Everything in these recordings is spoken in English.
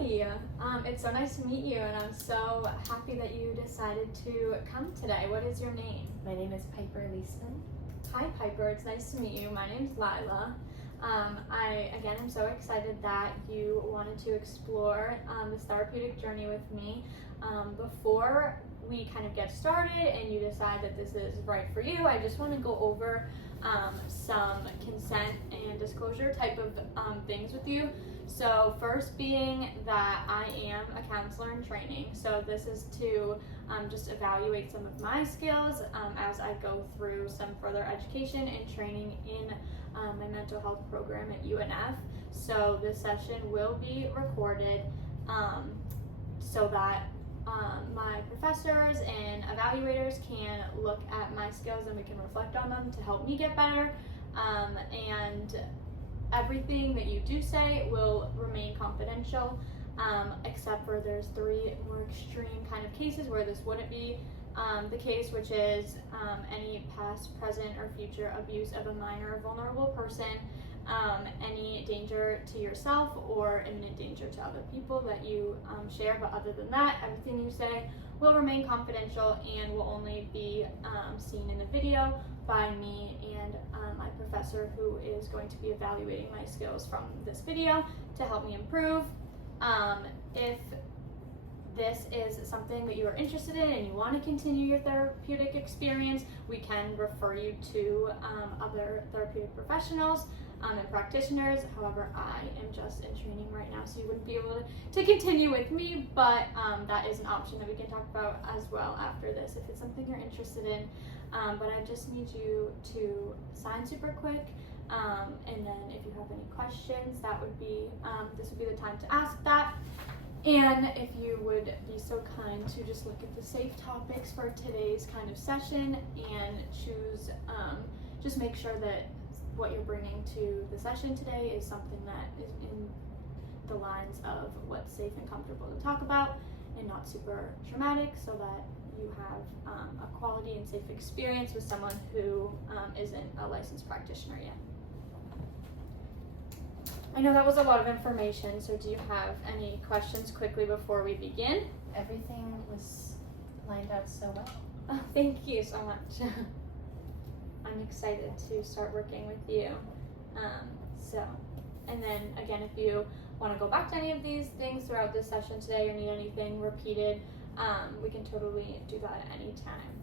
Hi, it's so nice to meet you, and I'm so happy that you decided to come today. What is your name? My name is Piper Leisman. Hi, Piper. It's nice to meet you. My name's Lila. I am so excited that you wanted to explore this therapeutic journey with me. Before we kind of get started and you decide that this is right for you, I just want to go over some consent and disclosure type of things with you. So first being that I am a counselor in training, so this is to just evaluate some of my skills as I go through some further education and training in my mental health program at UNF. So this session will be recorded so that my professors and evaluators can look at my skills and we can reflect on them to help me get better. And everything that you do say will remain confidential, except for there's 3 more extreme kind of cases where this wouldn't be the case, which is any past, present, or future abuse of a minor or vulnerable person, any danger to yourself or imminent danger to other people that you share. But other than that, everything you say will remain confidential and will only be seen in the video by me and my professor, who is going to be evaluating my skills from this video to help me improve. If this is something that you are interested in and you want to continue your therapeutic experience, we can refer you to other therapeutic professionals and practitioners. However, I am just in training right now, so you wouldn't be able to continue with me, but that is an option that we can talk about as well after this if it's something you're interested in. But I just need you to sign super quick, and then if you have any questions, that would be this would be the time to ask that. And if you would be so kind to just look at the safe topics for today's kind of session and choose, just make sure that what you're bringing to the session today is something that is in the lines of what's safe and comfortable to talk about and not super traumatic, so that you have a quality and safe experience with someone who isn't a licensed practitioner yet. I know that was a lot of information, so do you have any questions quickly before we begin? Everything was lined out so well. Oh, thank you so much. I'm excited to start working with you. And then again, if you want to go back to any of these things throughout this session today or need anything repeated, we can totally do that at any time.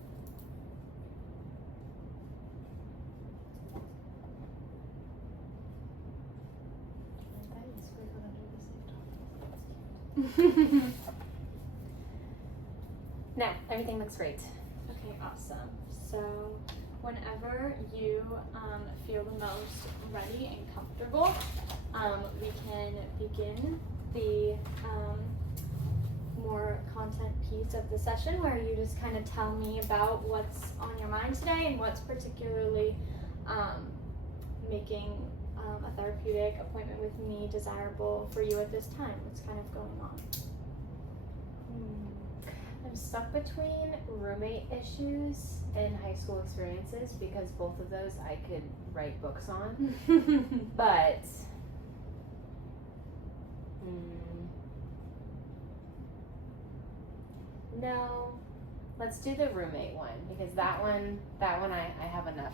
No, everything looks great. Okay, awesome. So whenever you feel the most ready and comfortable, we can begin the more content piece of the session, where you just kind of tell me about what's on your mind today and what's particularly making a therapeutic appointment with me desirable for you at this time. What's kind of going on? I'm stuck between roommate issues and high school experiences, because both of those I could write books on. But no, let's do the roommate one, because that one I have enough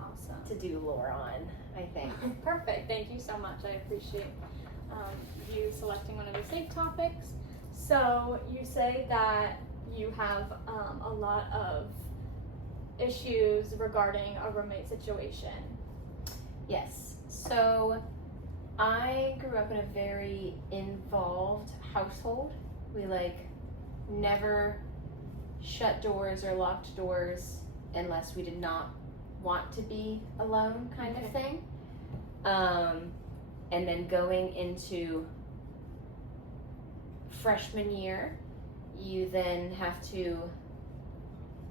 Awesome. to do lore on, I think. Perfect. Thank you so much. I appreciate you selecting one of the safe topics. So you say that you have a lot of issues regarding a roommate situation. Yes. So I grew up in a very involved household. We never shut doors or locked doors unless we did not want to be alone, kind of thing. And then going into freshman year, you then have to,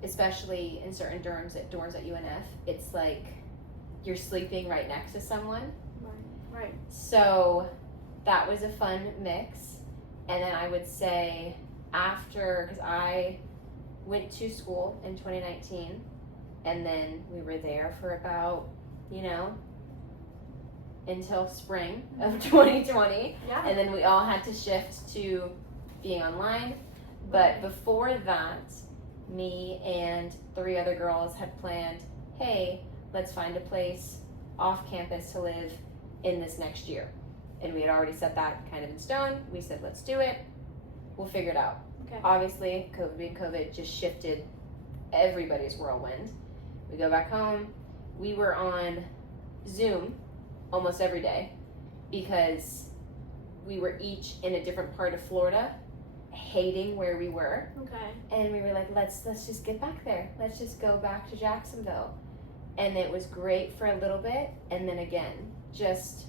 especially in certain dorms at UNF, it's like you're sleeping right next to someone. Right. So that was a fun mix. And then I would say after, because I went to school in 2019, and then we were there for about, until spring of 2020. Yeah. And then we all had to shift to being online. But before that, me and 3 other girls had planned, hey, let's find a place off campus to live in this next year. And we had already set that kind of in stone. We said, let's do it. We'll figure it out. Okay. Obviously, COVID being COVID just shifted everybody's whirlwind. We go back home. We were on Zoom almost every day because we were each in a different part of Florida, hating where we were. Okay. And we were like, let's just get back there. Let's just go back to Jacksonville. And it was great for a little bit, and then again, just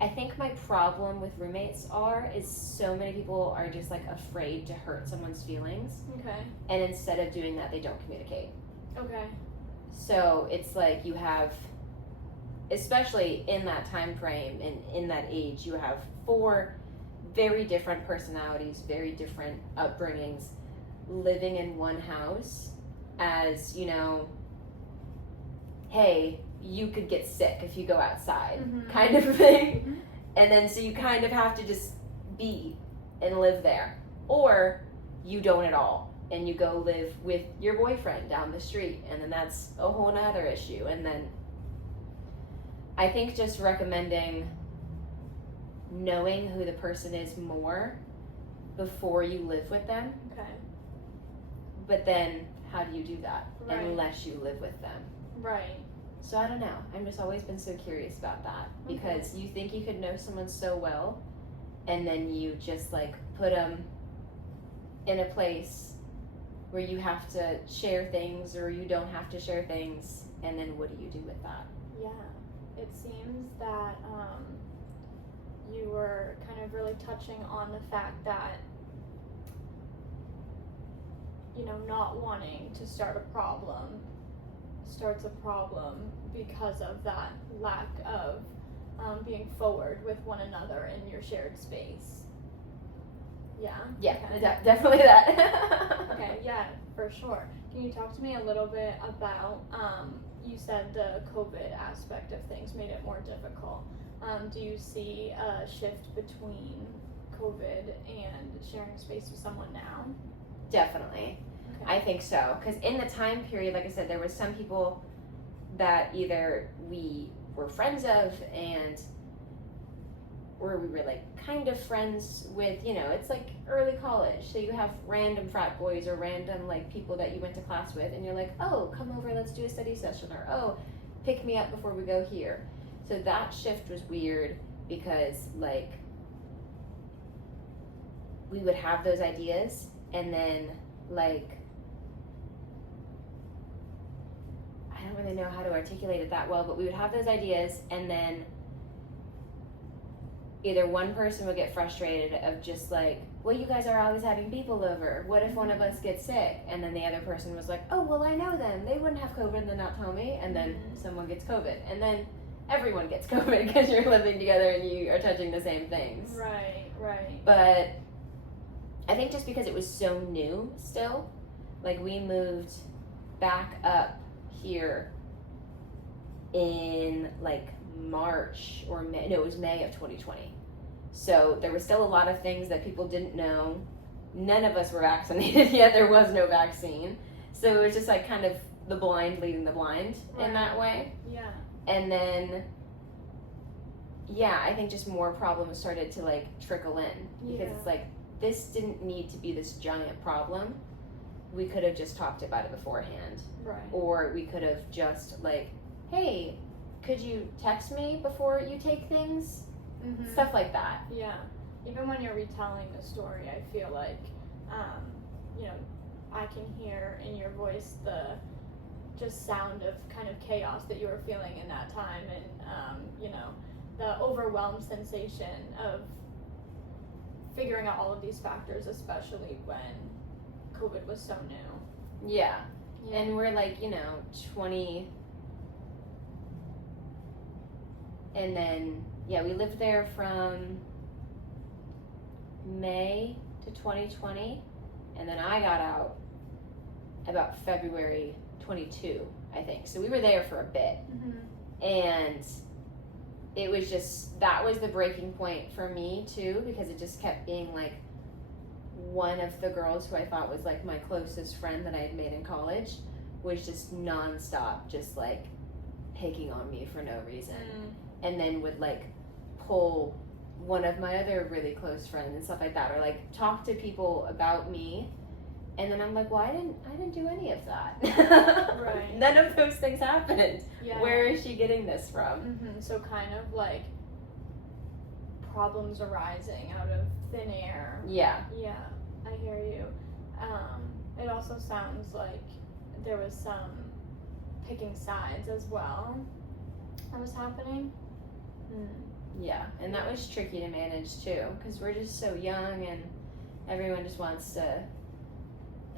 I think my problem with roommates is so many people are just like afraid to hurt someone's feelings, Okay. and instead of doing that, they don't communicate. Okay. So it's like you have, especially in that time frame and in that age, you have 4 very different personalities, very different upbringings, living in one house as, you know, hey, you could get sick if you go outside, kind of thing. Mhm. And then so you kind of have to just be and live there. Or you don't at all and you go live with your boyfriend down the street, and then that's a whole nother issue. And then I think just recommending knowing who the person is more before you live with them. Okay. But then how do you do that Right. unless you live with them? Right. So I don't know. I've just always been so curious about that, because you think you could know someone so well, and then you just like put them in a place where you have to share things or you don't have to share things, and then what do you do with that? Yeah. It seems that you were kind of really touching on the fact that, you know, not wanting to start a problem starts a problem because of that lack of being forward with one another in your shared space. Yeah? Yeah, Okay. definitely that. Okay, yeah, for sure. Can you talk to me a little bit about, you said the COVID aspect of things made it more difficult. Do you see a shift between COVID and sharing space with someone now? Definitely. Okay. I think so, because in the time period, like I said, there was some people that either we were friends of and or we were like kind of friends with, you know, it's like early college, so you have random frat boys or random like people that you went to class with, and you're like, oh, come over, let's do a study session, or oh, pick me up before we go here. So that shift was weird because like we would have those ideas, and then like I don't really know how to articulate it that well, but we would have those ideas, and then either one person would get frustrated of just like, well, you guys are always having people over. What if one of us gets sick? And then the other person was like, oh, well, I know them. They wouldn't have COVID and then not tell me. And then someone gets COVID. And then everyone gets COVID because you're living together and you are touching the same things. Right, right. But I think just because it was so new still, like we moved back up here in like March or May, no, it was May of 2020. So there was still a lot of things that people didn't know. None of us were vaccinated yet. There was no vaccine. So it was just like kind of the blind leading the blind in that way. Yeah. And then, yeah, I think just more problems started to like trickle in, because it's like, this didn't need to be this giant problem. We could have just talked about it beforehand. Right. Or we could have just like, hey, could you text me before you take things? Mm-hmm. Stuff like that. Yeah. Even when you're retelling the story, I feel like, you know, I can hear in your voice the just sound of kind of chaos that you were feeling in that time, and, you know, the overwhelmed sensation of figuring out all of these factors, especially when COVID was so new. Yeah. And we're like, you know, 20. And then, yeah, we lived there from May to 2020. And then I got out about February 22, I think. So we were there for a bit. Mm-hmm. And it was just, that was the breaking point for me too, because it just kept being like one of the girls who I thought was like my closest friend that I had made in college was just nonstop, just like picking on me for no reason. And then would like pull one of my other really close friends and stuff like that, or like talk to people about me. And then I'm like, well, I didn't do any of that. Right. None of those things happened. Yeah. Where is she getting this from? Mm-hmm. So kind of like problems arising out of thin air. Yeah. Yeah, I hear you. It also sounds like there was some picking sides as well that was happening. Yeah, and that was tricky to manage too, because we're just so young and everyone just wants to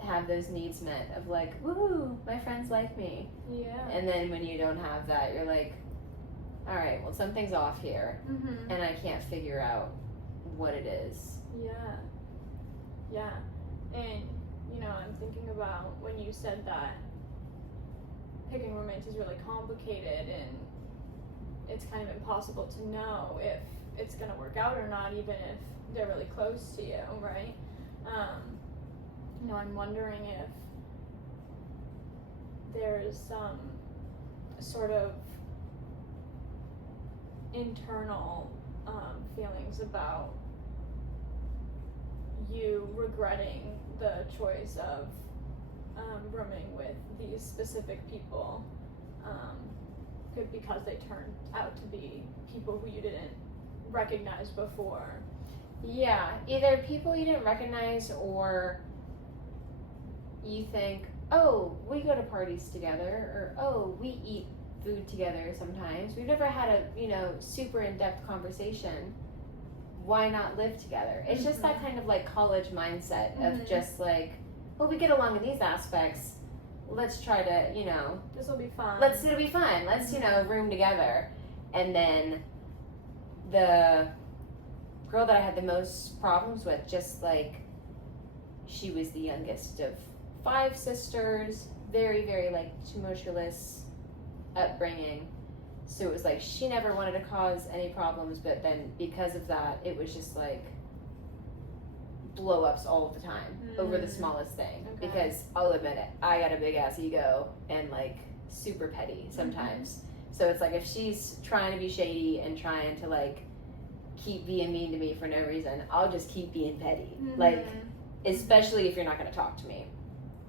have those needs met of like, woo, my friends like me. Yeah. And then when you don't have that, you're like, all right, well, something's off here, Mm-hmm. and I can't figure out what it is. Yeah. Yeah. And, you know, I'm thinking about when you said that picking roommates is really complicated and it's kind of impossible to know if it's going to work out or not, even if they're really close to you, right? You know, I'm wondering if there's some sort of internal feelings about you regretting the choice of rooming with these specific people because they turned out to be people who you didn't recognize before. Yeah, either people you didn't recognize, or you think, oh, we go to parties together, or oh, we eat food together sometimes. We've never had a, you know, super in-depth conversation. Why not live together? It's just that kind of like college mindset of just like, well, we get along in these aspects. Let's try to, you know, This will be fun. it'll be fun. Let's, you know, room together. And then the girl that I had the most problems with, just like, she was the youngest of 5 sisters, very, very like tumultuous upbringing. So it was like she never wanted to cause any problems, but then because of that, it was just like blow ups all of the time over the smallest thing. Okay. Because I'll admit it, I got a big ass ego and like super petty sometimes. So it's like if she's trying to be shady and trying to like keep being mean to me for no reason, I'll just keep being petty. Like, especially if you're not gonna talk to me.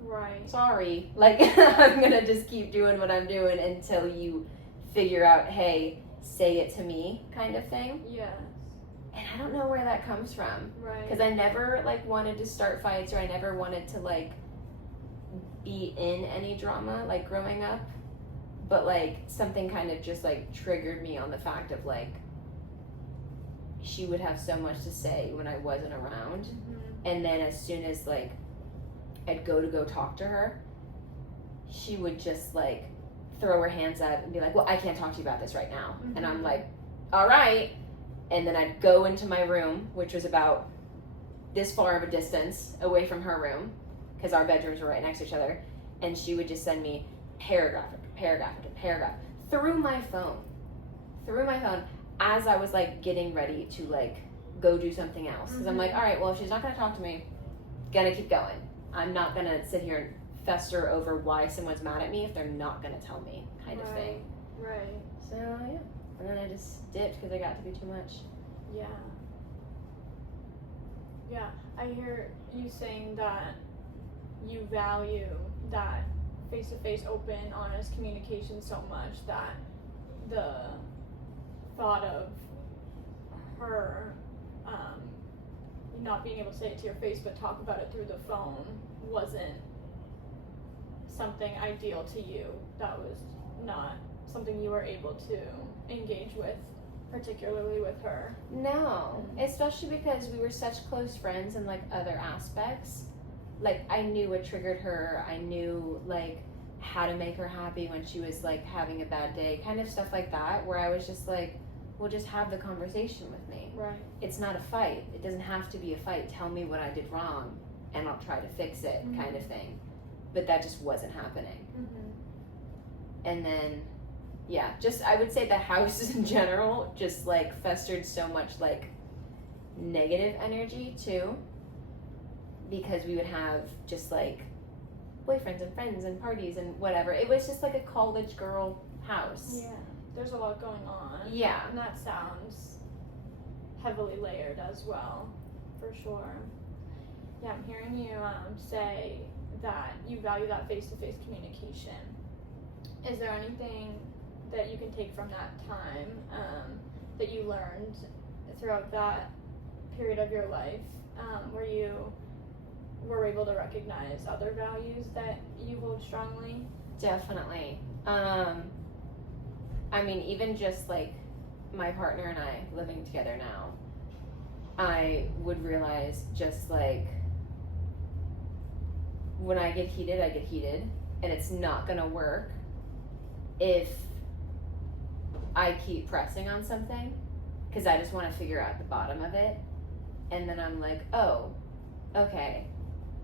Right. Sorry. Like, I'm gonna just keep doing what I'm doing until you figure out, hey, say it to me kind of thing. Yes. And I don't know where that comes from. Right. Because I never, like, wanted to start fights, or I never wanted to, like, be in any drama, like, growing up. But, like, something kind of just, like, triggered me on the fact of, like, she would have so much to say when I wasn't around. And then as soon as, like, I'd go talk to her, she would just, like, throw her hands up and be like, well, I can't talk to you about this right now. And I'm like, all right. And then I'd go into my room, which was about this far of a distance away from her room, because our bedrooms were right next to each other. And she would just send me paragraph after paragraph after paragraph through my phone, as I was, like, getting ready to, like, go do something else. Because I'm like, all right, well, if she's not going to talk to me, gonna keep going. I'm not going to sit here and fester over why someone's mad at me if they're not going to tell me, kind of thing. Right. So, yeah. And then I just dipped because I got to be too much. Yeah. Yeah. I hear you saying that you value that face-to-face, open, honest communication so much that the thought of her not being able to say it to your face but talk about it through the phone wasn't something ideal to you. That was not something you were able to engage with, particularly with her. No, especially because we were such close friends in, like, other aspects. Like, I knew what triggered her. I knew, like, how to make her happy when she was, like, having a bad day, kind of stuff like that, where I was just like, well, just have the conversation with me. Right. It's not a fight. It doesn't have to be a fight. Tell me what I did wrong and I'll try to fix it, kind of thing. But that just wasn't happening. And then yeah, just I would say the house in general just like festered so much like negative energy too, because we would have just like boyfriends and friends and parties and whatever. It was just like a college girl house. Yeah, there's a lot going on. Yeah. And that sounds heavily layered as well, for sure. Yeah, I'm hearing you say that you value that face-to-face communication. Is there anything that you can take from that time that you learned throughout that period of your life where you were able to recognize other values that you hold strongly? Definitely. I mean, even just like my partner and I living together now, I would realize just like when I get heated, and it's not gonna work if I keep pressing on something because I just want to figure out the bottom of it. And then I'm like, oh, okay,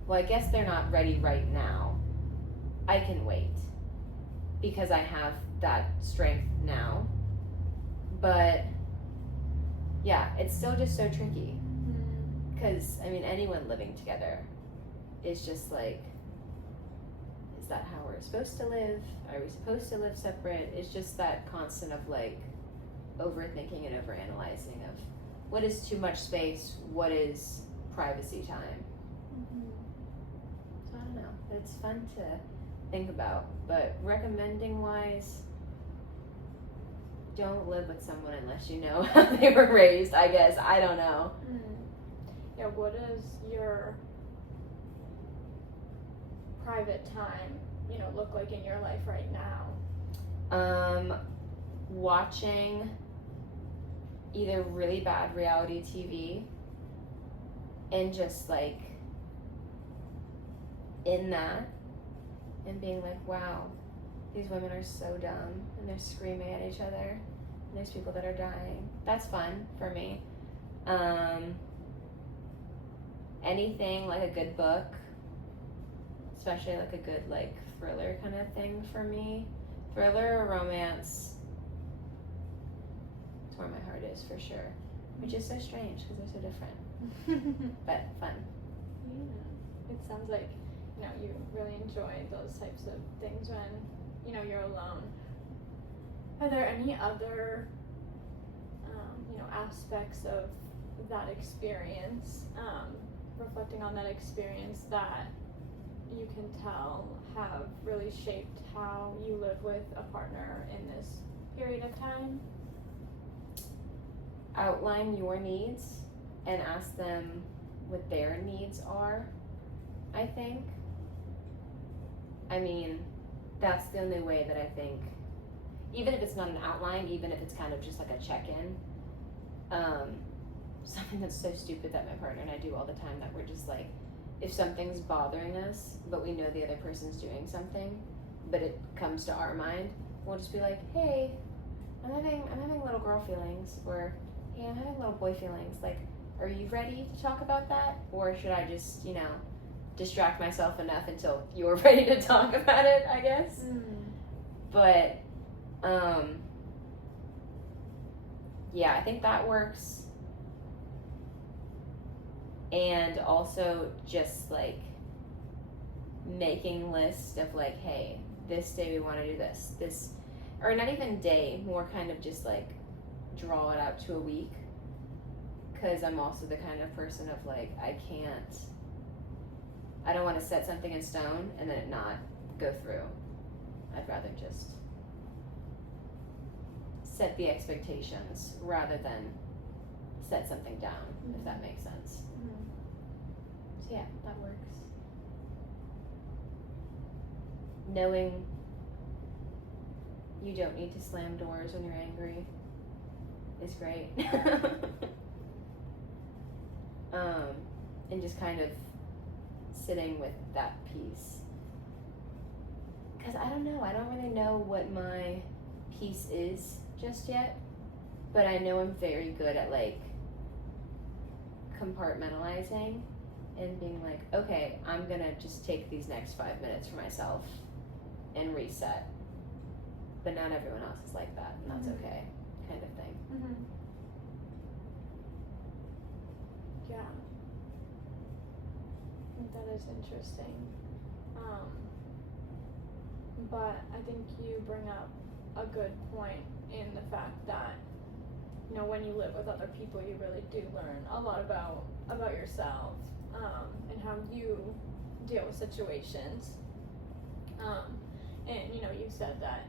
well, I guess they're not ready right now. I can wait because I have that strength now. But yeah, it's still just so tricky because, I mean, anyone living together is just like, is that how we're supposed to live? Are we supposed to live separate? It's just that constant of like overthinking and overanalyzing of what is too much space, what is privacy time. So I don't know. It's fun to think about, but recommending wise, don't live with someone unless you know how they were raised, I guess. I don't know. Yeah, what does your private time, look like in your life right now? Watching either really bad reality TV and just like in that and being like, wow, these women are so dumb and they're screaming at each other and there's people that are dying. That's fun for me. Anything like a good book, especially like a good like thriller kind of thing for me. Thriller or romance, it's where my heart is for sure, which is so strange because they're so different, but fun. Yeah, it sounds like you really enjoy those types of things when you're alone. Are there any other aspects of that experience, reflecting on that experience, that you can tell have really shaped how you live with a partner in this period of time? Outline your needs and ask them what their needs are, I think. I mean, that's the only way that I think, even if it's not an outline, even if it's kind of just like a check-in, something that's so stupid that my partner and I do all the time, that we're just like, if something's bothering us, but we know the other person's doing something, but it comes to our mind, we'll just be like, hey, I'm having little girl feelings, or hey, I'm having little boy feelings. Like, are you ready to talk about that? Or should I just, distract myself enough until you're ready to talk about it, I guess? But, yeah, I think that works. And also just like making lists of like, hey, this day we want to do this, or not even day, more kind of just like draw it out to a week, because I'm also the kind of person of like, I don't want to set something in stone and then it not go through. I'd rather just set the expectations rather than set something down, if that makes sense. So yeah, that works. Knowing you don't need to slam doors when you're angry is great. And just kind of sitting with that peace. Because I don't really know what my peace is just yet, but I know I'm very good at like compartmentalizing and being like, okay, I'm gonna just take these next 5 minutes for myself and reset. but not everyone else is like that, and that's okay, kind of thing. Mm-hmm. Yeah. I think that is interesting. But I think you bring up a good point in the fact that, you know, when you live with other people, you really do learn a lot about yourself, and how you deal with situations. And you know, you said that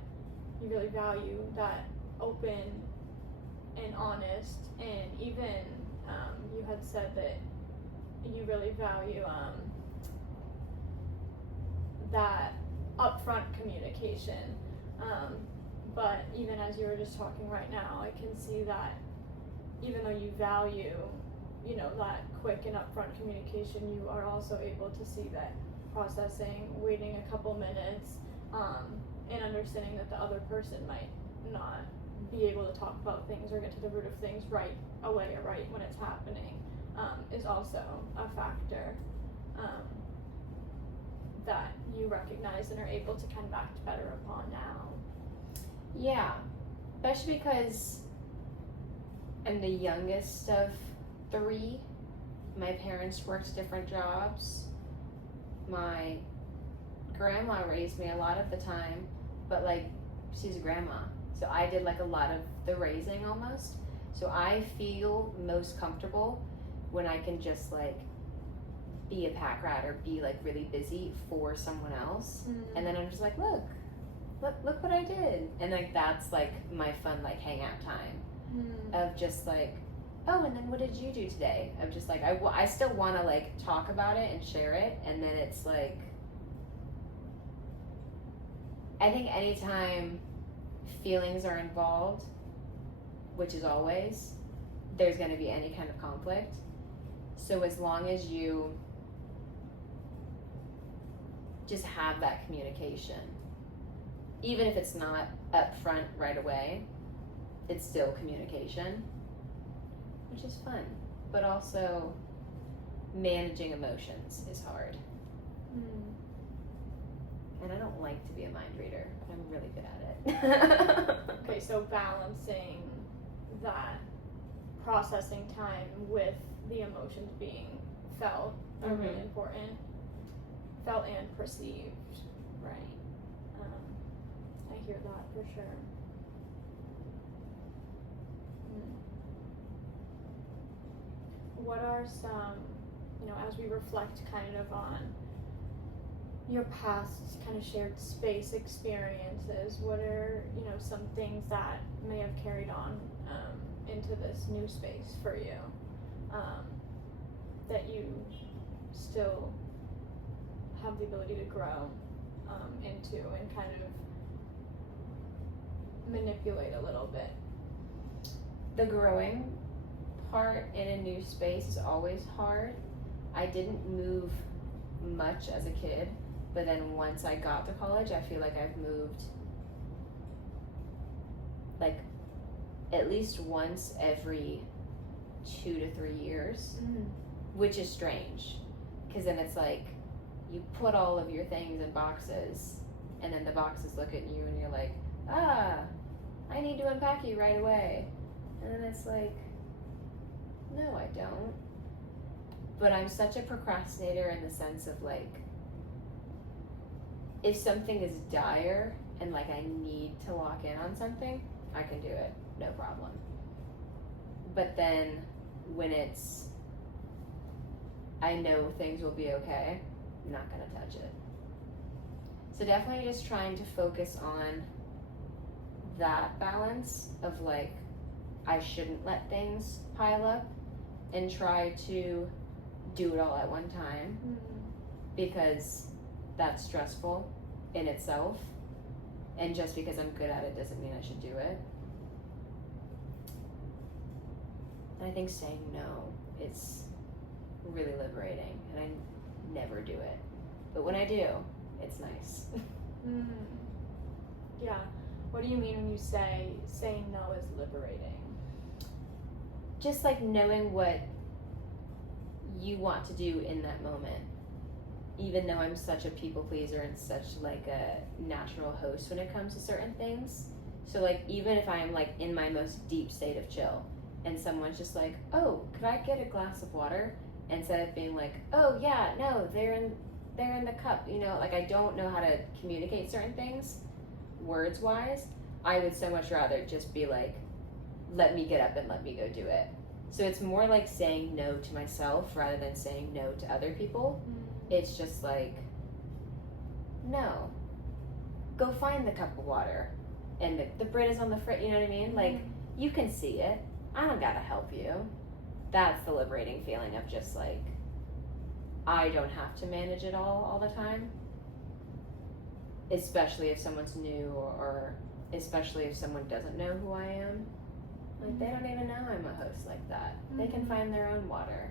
you really value that open and honest, and even you had said that you really value that upfront communication. But even as you were just talking right now, I can see that even though you value, you know, that quick and upfront communication, you are also able to see that processing, waiting a couple minutes, and understanding that the other person might not be able to talk about things or get to the root of things right away or right when it's happening, is also a factor that you recognize and are able to kind of act better upon now. Yeah, especially because I'm the youngest of 3. My parents worked different jobs. My grandma raised me a lot of the time, but like, she's a grandma, so I did like a lot of the raising almost. So I feel most comfortable when I can just like be a pack rat or be like really busy for someone else, and then I'm just like, look what I did, and like that's like my fun like hangout time of just like, oh, and then what did you do today? Of just like I still want to like talk about it and share it, and then it's like, I think anytime feelings are involved, which is always, there's going to be any kind of conflict. So as long as you just have that communication, even if it's not upfront right away, it's still communication, which is fun. But also, managing emotions is hard. And I don't like to be a mind reader, but I'm really good at it. Okay, so balancing that processing time with the emotions being felt are really important. Felt and perceived, right? I hear that for sure. What are some, you know, as we reflect kind of on your past kind of shared space experiences, what are, you know, some things that may have carried on into this new space for you, that you still have the ability to grow into and kind of manipulate a little bit? The growing part in a new space is always hard. I didn't move much as a kid, but then once I got to college, I feel like I've moved like at least once every 2 to 3 years, which is strange, because then it's like you put all of your things in boxes, and then the boxes look at you and you're like, I need to unpack you right away. And then it's like, no, I don't. But I'm such a procrastinator in the sense of like, if something is dire and like I need to lock in on something, I can do it, no problem. But then when it's, I know things will be okay, I'm not gonna touch it. So definitely just trying to focus on that balance of like, I shouldn't let things pile up and try to do it all at one time, because that's stressful in itself, and just because I'm good at it doesn't mean I should do it. And I think saying no is really liberating, and I never do it, but when I do, it's nice. Yeah. What do you mean when you say saying no is liberating? Just like knowing what you want to do in that moment. even though I'm such a people pleaser and such like a natural host when it comes to certain things. So like even if I'm like in my most deep state of chill and someone's just like, oh, could I get a glass of water? Instead of being like, oh yeah, no, they're in the cup, you know, like I don't know how to communicate certain things words wise. I would so much rather just be like, let me get up and let me go do it. So it's more like saying no to myself rather than saying no to other people. It's just like, no, go find the cup of water and the bread is on the fridge, you know what I mean? Like, you can see it. I don't gotta help you. That's the liberating feeling of just like, I don't have to manage it all the time. Especially if someone's new or especially if someone doesn't know who I am. Like, they don't even know I'm a host like that. They can find their own water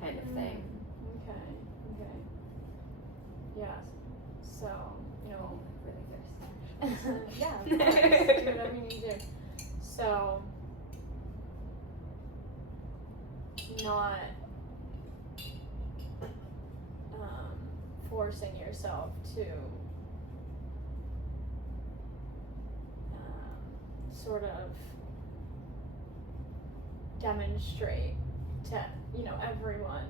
kind of thing. Okay. Yeah. So, you know, Really thirsty. yeah, of course. Do whatever you need to do. So, not forcing yourself to sort of demonstrate to, you know, everyone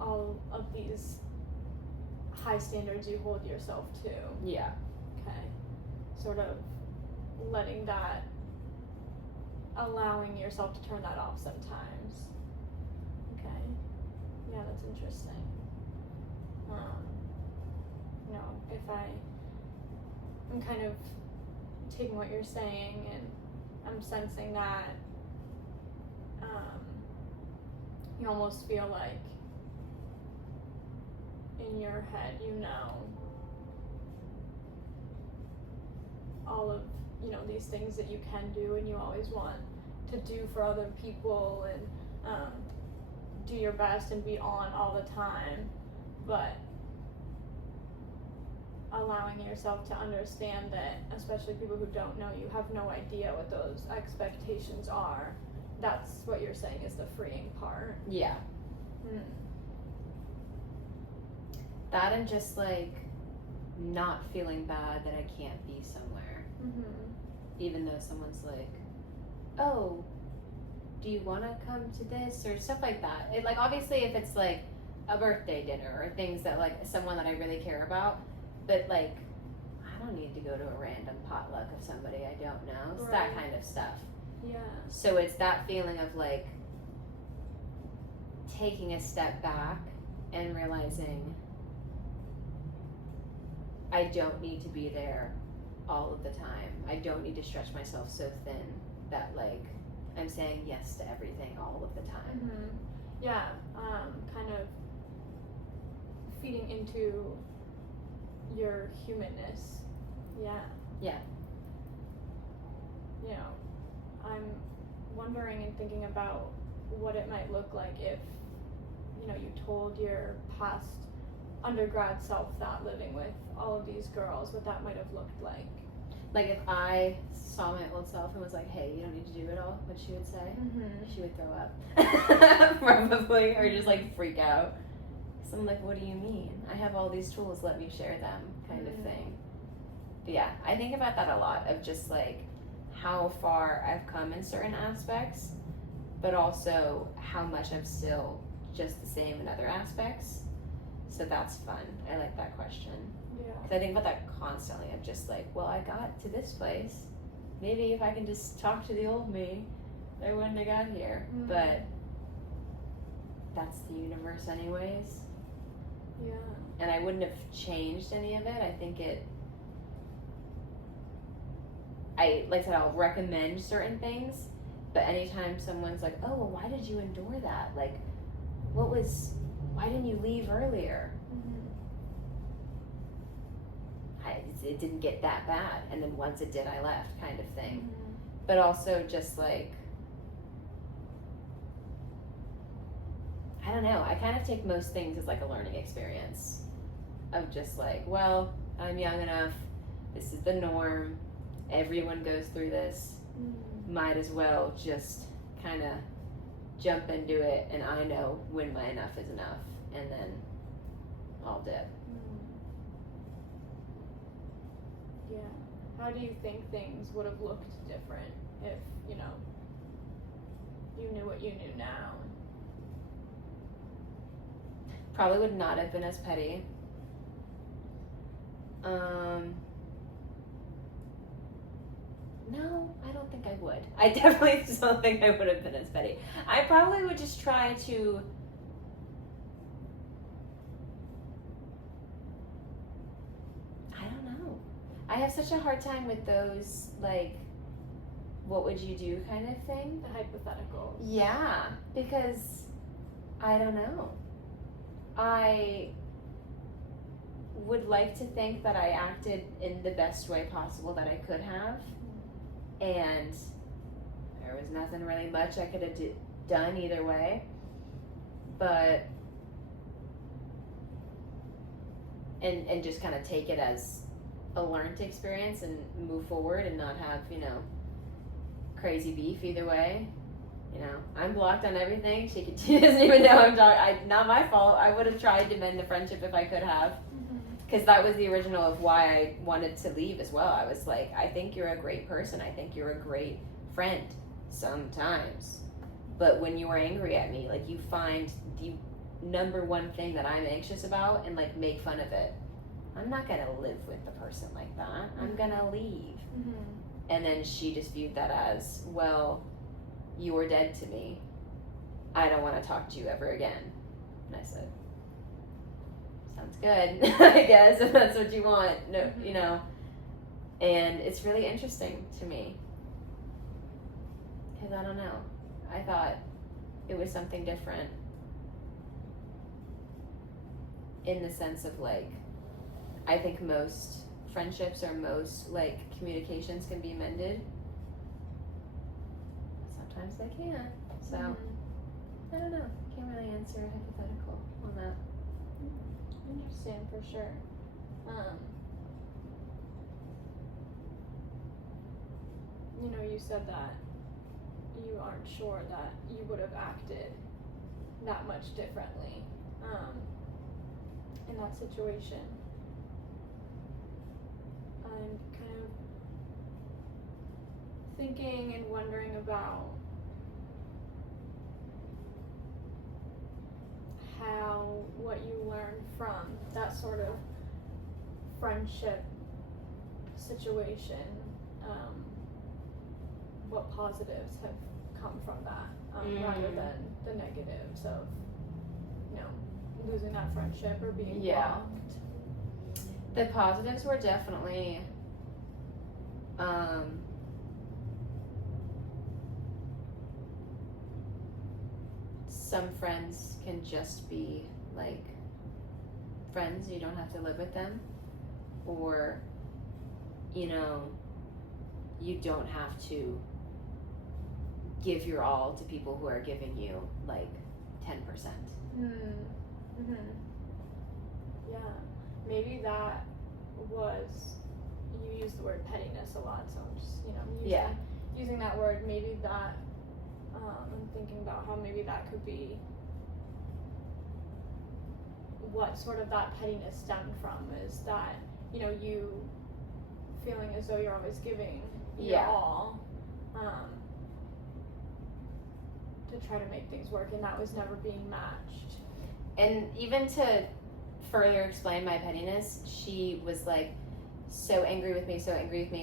all of these high standards you hold yourself to. Yeah. Okay. Sort of letting that, allowing yourself to turn that off sometimes. Okay. Yeah, that's interesting. You know, if I'm kind of taking what you're saying and I'm sensing that you almost feel like in your head, you know, all of, you know, these things that you can do and you always want to do for other people and do your best and be on all the time, but allowing yourself to understand that, especially people who don't know you, have no idea what those expectations are. That's what you're saying is the freeing part. Yeah. That and just like not feeling bad that I can't be somewhere. Even though someone's like, oh, do you want to come to this or stuff like that. It, like, obviously if it's like a birthday dinner or things that like someone that I really care about, but like I don't need to go to a random potluck of somebody I don't know. It's that kind of stuff. Yeah. So it's that feeling of like taking a step back and realizing I don't need to be there all of the time. I don't need to stretch myself so thin that like I'm saying yes to everything all of the time. Yeah, kind of feeding into your humanness. Yeah. Yeah. You know, I'm wondering and thinking about what it might look like if, you know, you told your past undergrad self that living with all of these girls, what that might have looked like. Like if I saw my old self and was like, hey, you don't need to do it all, what she would say? She would throw up. Probably. Or just like freak out. So I'm like, what do you mean? I have all these tools, let me share them, kind of thing. But yeah, I think about that a lot, of just like how far I've come in certain aspects, but also how much I'm still just the same in other aspects. So that's fun. I like that question. Yeah. Because I think about that constantly. I'm just like, well, I got to this place. Maybe if I can just talk to the old me, I wouldn't have got here. But that's the universe anyways. Yeah. And I wouldn't have changed any of it. I think like I said, I'll recommend certain things, but anytime someone's like, oh, well, why did you endure that? Like, why didn't you leave earlier? It didn't get that bad, and then once it did, I left, kind of thing. But also just like, I don't know, I kind of take most things as like a learning experience of just like, well, I'm young enough, this is the norm, everyone goes through this, might as well just kind of jump into it, and I know when my enough is enough, and then I'll dip. Yeah. How do you think things would have looked different if, you knew what you knew now? Probably would not have been as petty. No, I don't think I would. I definitely don't think I would have been as petty. I probably would just try to I don't know. I have such a hard time with those, like, what would you do kind of thing. The hypotheticals. Yeah, because I don't know. I would like to think that I acted in the best way possible that I could have, and there was nothing really much I could have done either way, but and just kind of take it as a learned experience and move forward and not have, crazy beef either way. I'm blocked on everything. She doesn't even know I'm talking. Not my fault. I would have tried to mend the friendship if I could have. Because that was the original of why I wanted to leave as well. I was like, I think you're a great person. I think you're a great friend sometimes. But when you are angry at me, like, you find the number one thing that I'm anxious about and, like, make fun of it. I'm not going to live with the person like that. I'm going to leave. And then she just viewed that as, well, you were dead to me. I don't want to talk to you ever again. And I said, sounds good, I guess, if that's what you want. No, and it's really interesting to me. Because I don't know. I thought it was something different. In the sense of, like, I think most friendships or most, like, communications can be mended. Sometimes they can't. So, I don't know. Can't really answer a hypothetical on that. Interesting, for sure. You said that you aren't sure that you would have acted that much differently in that situation. I'm kind of thinking and wondering about how what you learned from that sort of friendship situation, what positives have come from that, rather than the negatives of, losing that friendship or being blocked. The positives were definitely some friends can just be, like, friends. You don't have to live with them, or you don't have to give your all to people who are giving you, like, 10%. Yeah, maybe that was, you use the word pettiness a lot, so I'm just, using that word. Maybe that, I'm thinking about how maybe that could be what sort of that pettiness stemmed from, is that, you feeling as though you're always giving your all, to try to make things work, and that was never being matched. And even to further explain my pettiness, she was, like, so angry with me,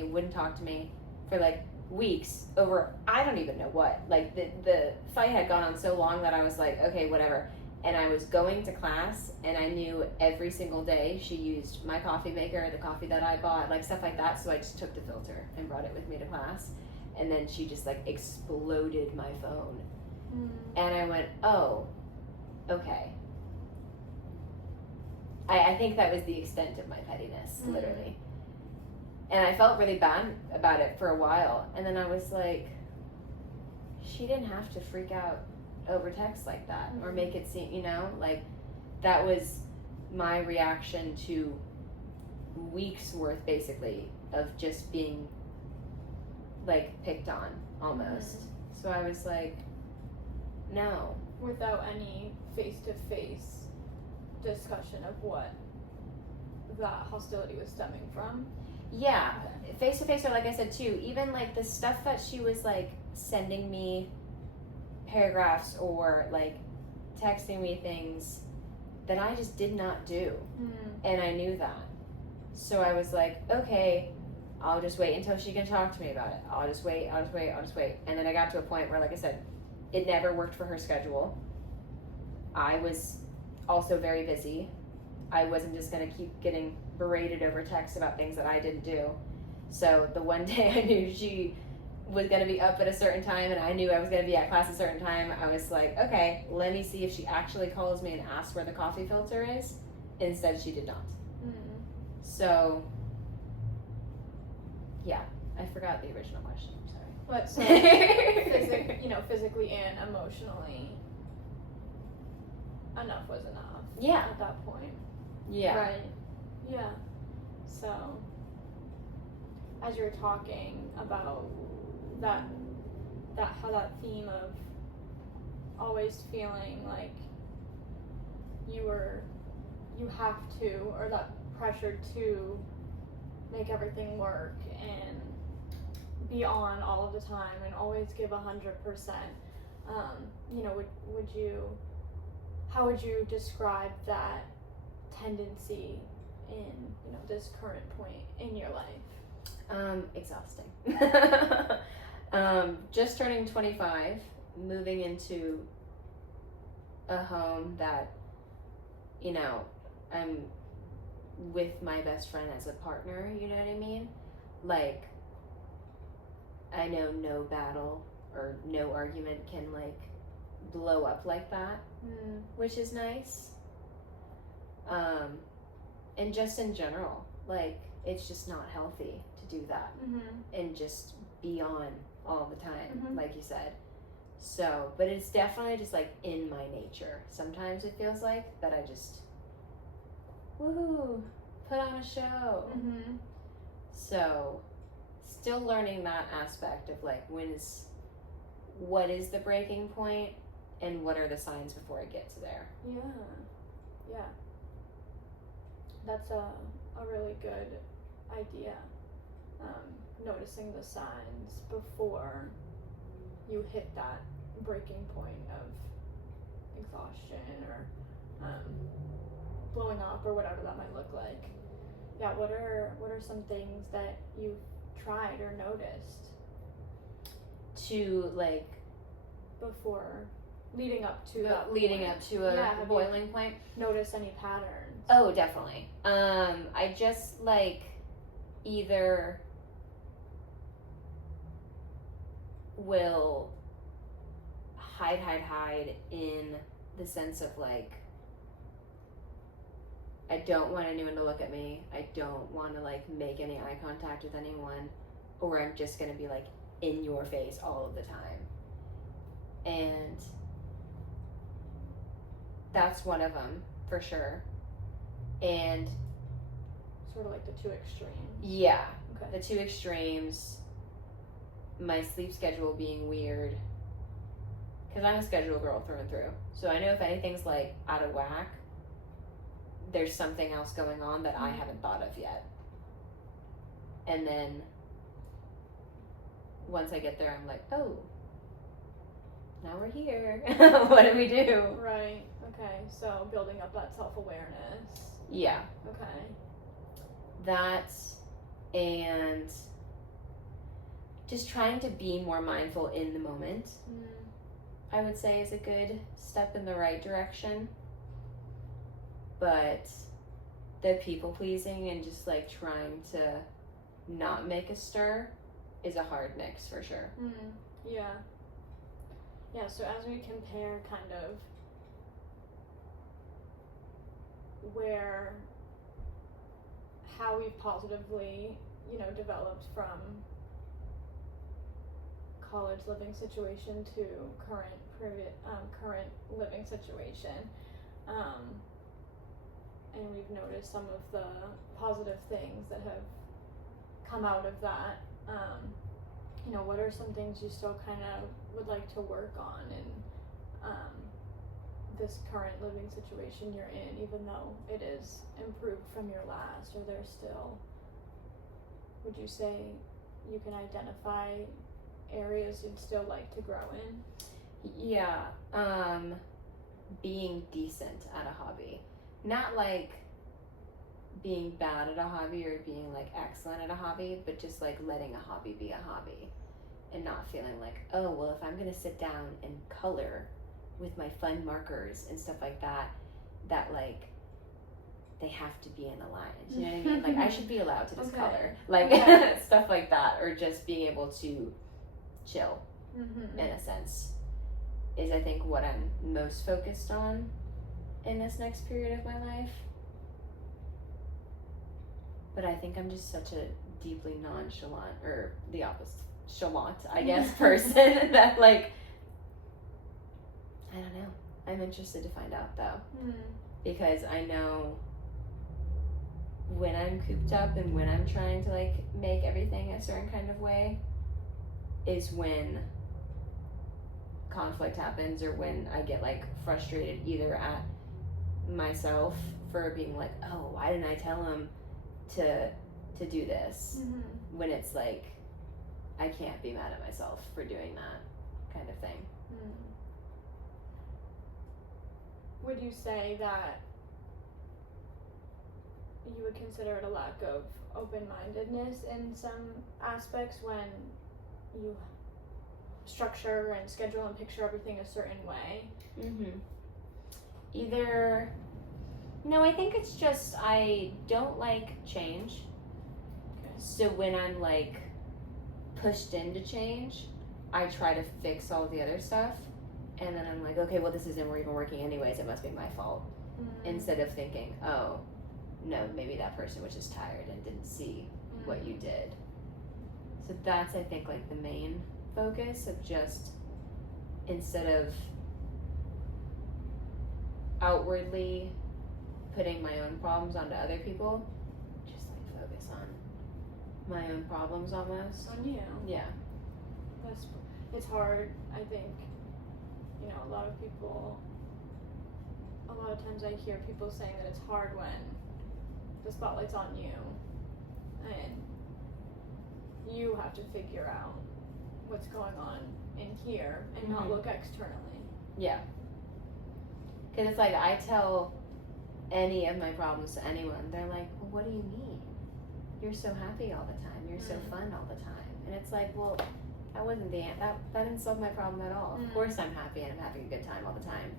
wouldn't talk to me for, like, weeks over I don't even know what. Like, the fight had gone on so long that I was like, okay, whatever. And I was going to class, and I knew every single day she used my coffee maker, the coffee that I bought, like, stuff like that. So I just took the filter and brought it with me to class. And then she just, like, exploded my phone. And I went, oh, okay. I think that was the extent of my pettiness, literally. And I felt really bad about it for a while. And then I was like, she didn't have to freak out over text like that, or make it seem, like, that was my reaction to weeks worth, basically, of just being, like, picked on, almost. So I was like, no. Without any face-to-face discussion of what that hostility was stemming from? Yeah, face to face, or like I said too, even like the stuff that she was like sending me paragraphs or like texting me things that I just did not do, and I knew that. So I was like, okay, I'll just wait until she can talk to me about it. I'll just wait. And then I got to a point where, like I said, it never worked for her schedule. I was also very busy. I wasn't just going to keep getting berated over text about things that I didn't do. So the one day I knew she was going to be up at a certain time and I knew I was going to be at class at a certain time, I was like, okay, let me see if she actually calls me and asks where the coffee filter is. Instead, she did not. So, yeah, I forgot the original question. I'm sorry. But so, physically and emotionally, enough was enough. Yeah. At that point. Yeah. Right. Yeah. So, as you're talking about that how that theme of always feeling like you have to, or that pressure to make everything work and be on all of the time and always give 100%. How would you describe that tendency in this current point in your life? Exhausting. Just turning 25, moving into a home that, I'm with my best friend as a partner, you know what I mean? Like, I know no battle or no argument can, like, blow up like that, which is nice. And just in general, like, it's just not healthy to do that and just be on all the time, like you said. So, but it's definitely just like in my nature. Sometimes it feels like that I just, woohoo, put on a show. So, still learning that aspect of like what is the breaking point and what are the signs before I get to there. Yeah. That's a really good idea. Noticing the signs before you hit that breaking point of exhaustion or blowing up or whatever that might look like. Yeah, what are some things that you've tried or noticed to like before leading up to a boiling point? Notice any patterns? Oh, definitely. I just like either will hide in the sense of like I don't want anyone to look at me. I don't want to like make any eye contact with anyone, or I'm just gonna be like in your face all of the time. And that's one of them for sure. And sort of like the two extremes. Yeah. Okay. The two extremes. My sleep schedule being weird. Because I'm a schedule girl through and through. So I know if anything's like out of whack, there's something else going on that I haven't thought of yet. And then once I get there, I'm like, oh, now we're here. What do we do? Right. Okay. So building up that self-awareness. Yeah. Okay. That and just trying to be more mindful in the moment, I would say is a good step in the right direction. But the people pleasing and just like trying to not make a stir is a hard mix for sure. Yeah. Yeah, so as we compare kind of how we've positively, developed from college living situation to current living situation, and we've noticed some of the positive things that have come out of that. What are some things you still kind of would like to work on in this current living situation you're in, even though it is improved from your last, or there's still, would you say you can identify areas you'd still like to grow in? Yeah, being decent at a hobby. Not like being bad at a hobby or being like excellent at a hobby, but just like letting a hobby be a hobby and not feeling like, oh, well, if I'm gonna sit down and color with my fun markers and stuff like that, that like they have to be in a line. Do you know what I mean? Like I should be allowed to just color. Like stuff like that, or just being able to chill in a sense is I think what I'm most focused on in this next period of my life. But I think I'm just such a deeply nonchalant, or the opposite, chalant, I guess, person that like, I don't know. I'm interested to find out though. Because I know when I'm cooped up and when I'm trying to like make everything a certain kind of way is when conflict happens, or when I get like frustrated either at myself for being like, oh, why didn't I tell him to do this, when it's like I can't be mad at myself for doing that kind of thing. Would you say that you would consider it a lack of open-mindedness in some aspects when you structure and schedule and picture everything a certain way? Either, no, I think it's just I don't like change. Okay. So when I'm like pushed into change, I try to fix all the other stuff, and then I'm like, okay, well, this isn't even working anyways, it must be my fault. Instead of thinking, oh, no, maybe that person was just tired and didn't see what you did. So that's, I think, like the main focus of just, instead of outwardly putting my own problems onto other people, just like focus on my own problems almost. On you. Yeah. It's hard, I think. You know, a lot of times I hear people saying that it's hard when the spotlight's on you and you have to figure out what's going on in here and not look externally. Yeah. Because it's like I tell any of my problems to anyone, they're like, well, what do you mean? You're so happy all the time. You're so fun all the time. And it's like, well, that wasn't that didn't solve my problem at all. Of course I'm happy and I'm having a good time all the time.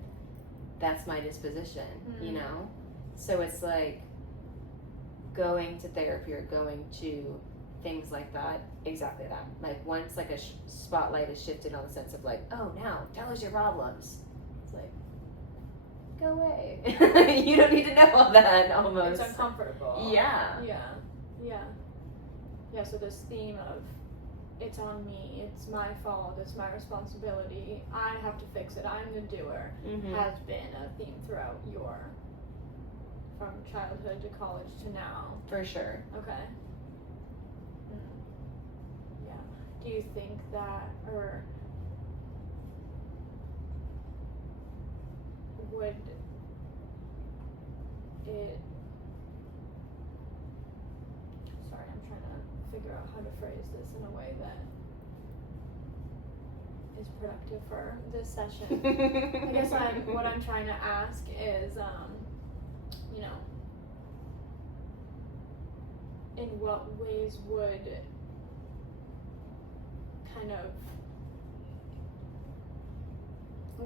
That's my disposition, you know? So it's like going to therapy or going to things like that, exactly that. Like once like a spotlight is shifted on the sense of like, oh, now tell us your problems. It's like, go away. You don't need to know all that almost. It's uncomfortable. Yeah. Yeah, so this theme of it's on me, it's my fault, it's my responsibility, I have to fix it, I'm the doer, has been a theme throughout your, from childhood to college to now. For sure. Okay. Yeah. Do you think that, or would it, sorry, I'm trying to figure out how to phrase this in a way that is productive for this session. I guess what I'm trying to ask is, you know, in what ways would kind of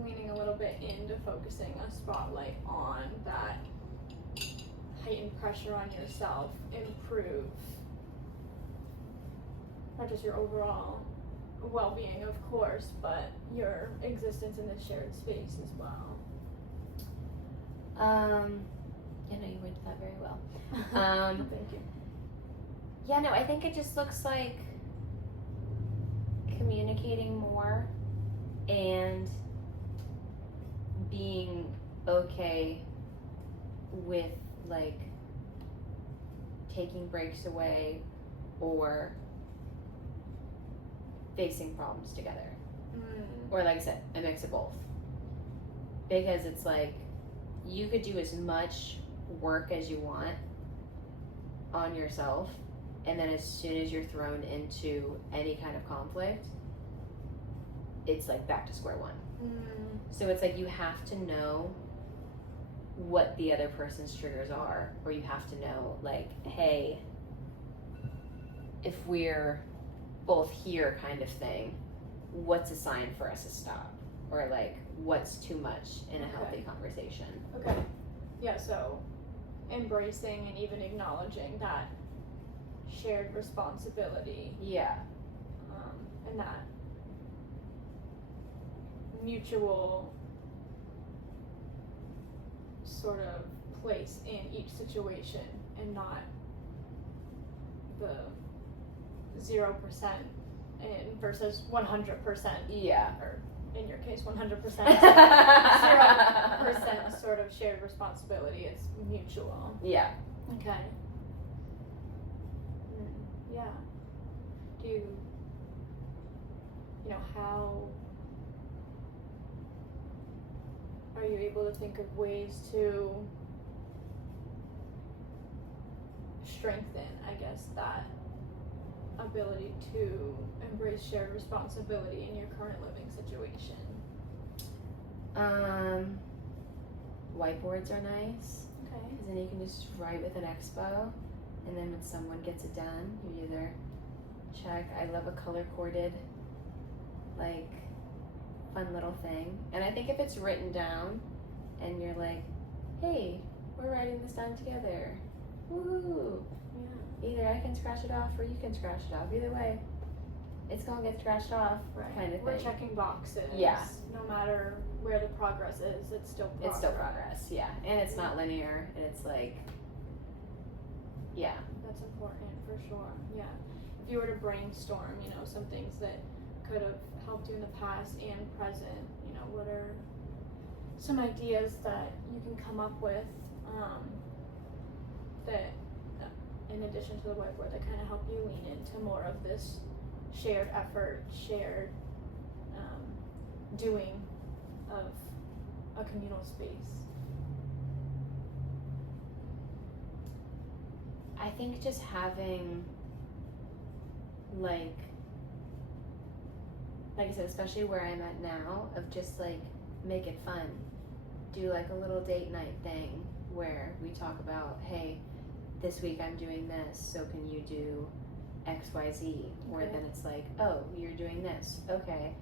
leaning a little bit into focusing a spotlight on that heightened pressure on yourself improve not just your overall well-being, of course, but your existence in this shared space as well? You know, you worded that very well. Thank you. Yeah, no, I think it just looks like communicating more and being okay with like taking breaks away or facing problems together. Or like I said, a mix of both. because it's like you could do as much work as you want on yourself, and then as soon as you're thrown into any kind of conflict, it's like back to square one. So it's like you have to know what the other person's triggers are, or you have to know, like, hey, if we're both here kind of thing, what's a sign for us to stop? Or like, what's too much in a healthy conversation? Okay. Yeah, so embracing and even acknowledging that shared responsibility. Yeah. And that mutual sort of place in each situation, and not the 0% in versus 100%. Yeah. Or in your case, 100%. 0% sort of shared responsibility. It's mutual. Yeah. Okay. Yeah. Do you know, how are you able to think of ways to strengthen, I guess, that ability to embrace shared responsibility in your current living situation? Whiteboards are nice, Okay. because then you can just write with an expo, and then when someone gets it done, you either check. I love a color-coded, like, fun little thing. And I think if it's written down and you're like, hey, we're writing this down together, woohoo, Yeah. either I can scratch it off or you can scratch it off. Either way, it's gonna get scratched off, Right. kind of We're thing. checking boxes. Yeah. No matter where the progress is, it's still progress. It's still progress, yeah. And it's not linear, and it's like, yeah. That's important for sure. Yeah. If you were to brainstorm, you know, some things that could have helped you in the past and present, you know, what are some ideas that you can come up with that, in addition to the whiteboard, that kind of help you lean into more of this shared effort, shared doing of a communal space? I think just having, like I said, especially where I'm at now, of just like, make it fun. Do like a little date night thing where we talk about, hey, this week I'm doing this, so can you do XYZ? Or Okay. then it's like, oh, you're doing this, okay,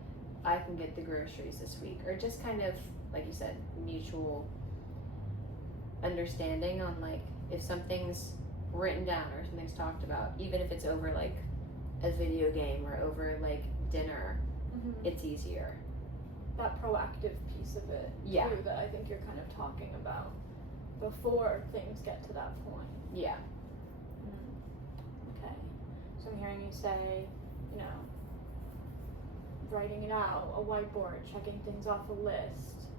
I can get the groceries this week. Or just kind of, like you said, mutual understanding on, like, if something's written down or something's talked about, even if it's over like a video game or over like dinner, it's easier. That proactive piece of it, Yeah. too, that I think you're kind of talking about before things get to that point. Yeah. Okay. So I'm hearing you say, you know, writing it out, a whiteboard, checking things off a list,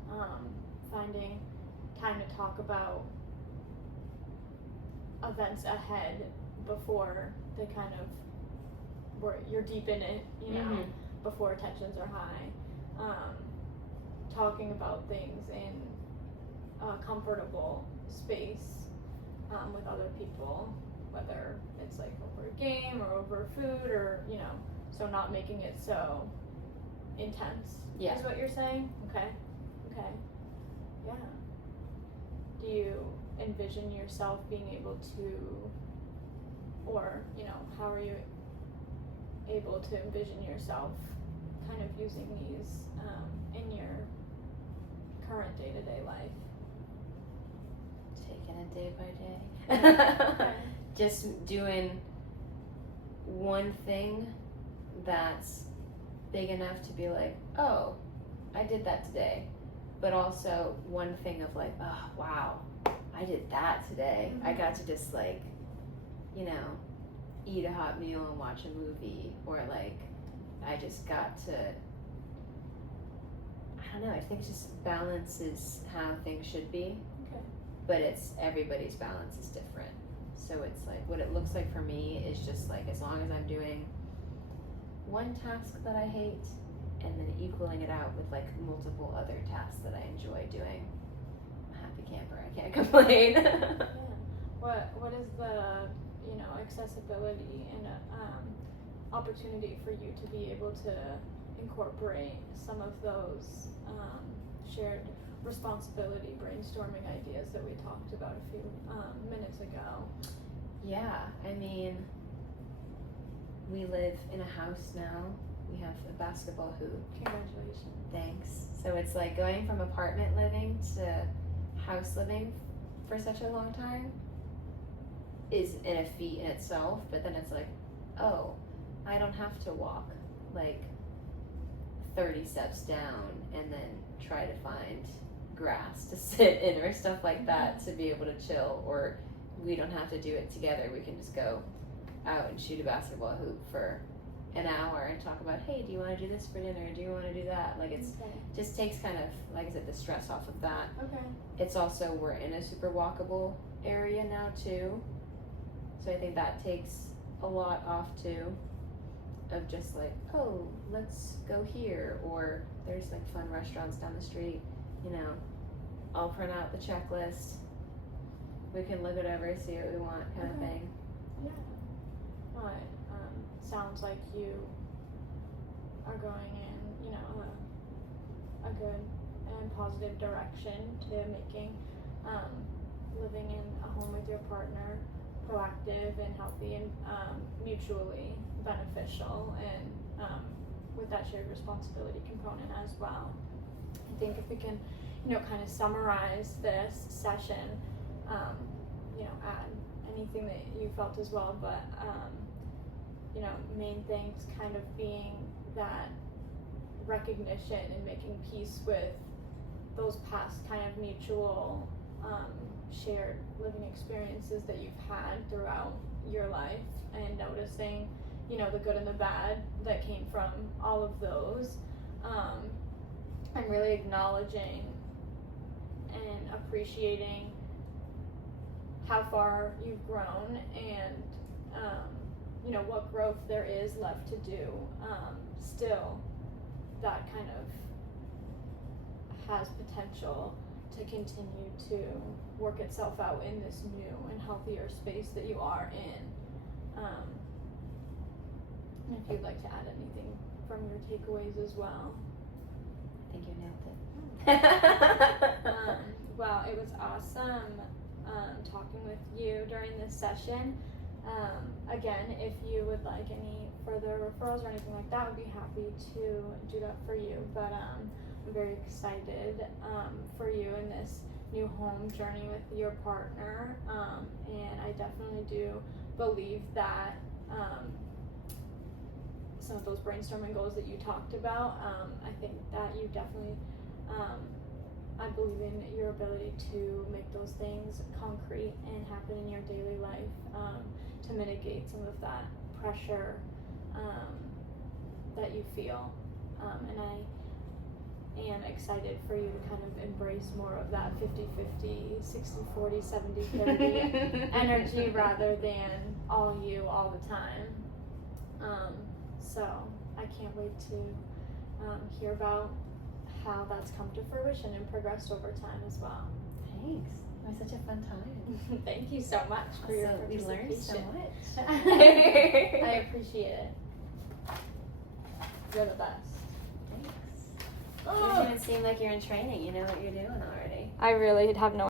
finding time to talk about events ahead before they kind of, where you're deep in it, you know, before tensions are high. Talking about things in a comfortable space with other people, whether it's like over a game or over food, or, you know, so not making it so intense. Yeah. Is what you're saying? Okay. Yeah. Do you envision yourself being able to, or, you know, how are you able to envision yourself kind of using these in your current day-to-day life? Taking it day by day. Okay. Just doing one thing that's big enough to be like, oh, I did that today. But also one thing of like, oh, wow, I did that today. I got to just, like, you know, eat a hot meal and watch a movie. Or like, I just got to, I don't know, I think just balance is how things should be. Okay. But it's, everybody's balance is different. So it's like, what it looks like for me is just like, as long as I'm doing one task that I hate and then equaling it out with like multiple other tasks that I enjoy doing. I'm a happy camper, I can't complain. Yeah. What is the accessibility and opportunity for you to be able to incorporate some of those shared responsibility brainstorming ideas that we talked about a few minutes ago? Yeah, I mean, we live in a house now. We have a basketball hoop. Congratulations. Thanks. So it's like going from apartment living to house living for such a long time is a feat in itself, but then it's like, oh, I don't have to walk like 30 steps down and then try to find grass to sit in or stuff like that to be able to chill, or we don't have to do it together. We can just go out and shoot a basketball hoop for an hour and talk about, hey, do you want to do this for dinner? Do you want to do that? Like it's just takes kind of, like I said, the stress off of that. Okay. It's also, we're in a super walkable area now too, so I think that takes a lot off too, of just like, oh, let's go here, or there's like fun restaurants down the street, I'll print out the checklist, we can look it over, see what we want, kind of thing. Yeah. Well, it sounds like you are going in, a good and positive direction to making living in a home with your partner proactive and healthy and mutually beneficial, and with that shared responsibility component as well. I think if we can, kind of summarize this session, add anything that you felt as well, but main things kind of being that recognition and making peace with those past kind of mutual shared living experiences that you've had throughout your life, and noticing the good and the bad that came from all of those, and really acknowledging and appreciating how far you've grown, and what growth there is left to do. Still, that kind of has potential to continue to work itself out in this new and healthier space that you are in. And if you'd like to add anything from your takeaways as well. I think you nailed it. Well, it was awesome talking with you during this session. Again, if you would like any further referrals or anything like that, I would be happy to do that for you. But I'm very excited for you in this new home journey with your partner, and I definitely do believe that some of those brainstorming goals that you talked about, I think that you definitely, I believe in your ability to make those things concrete and happen in your daily life, to mitigate some of that pressure that you feel, and I am excited for you to kind of embrace more of that 50-50, 60-40, 70-30 energy rather than all you all the time. So I can't wait to hear about how that's come to fruition and progressed over time as well. Thanks. It was such a fun time. Thank you so much for your participation. We learned so much. I appreciate it. You're the best. Thanks. It doesn't even seem like you're in training. You know what you're doing already. I really have no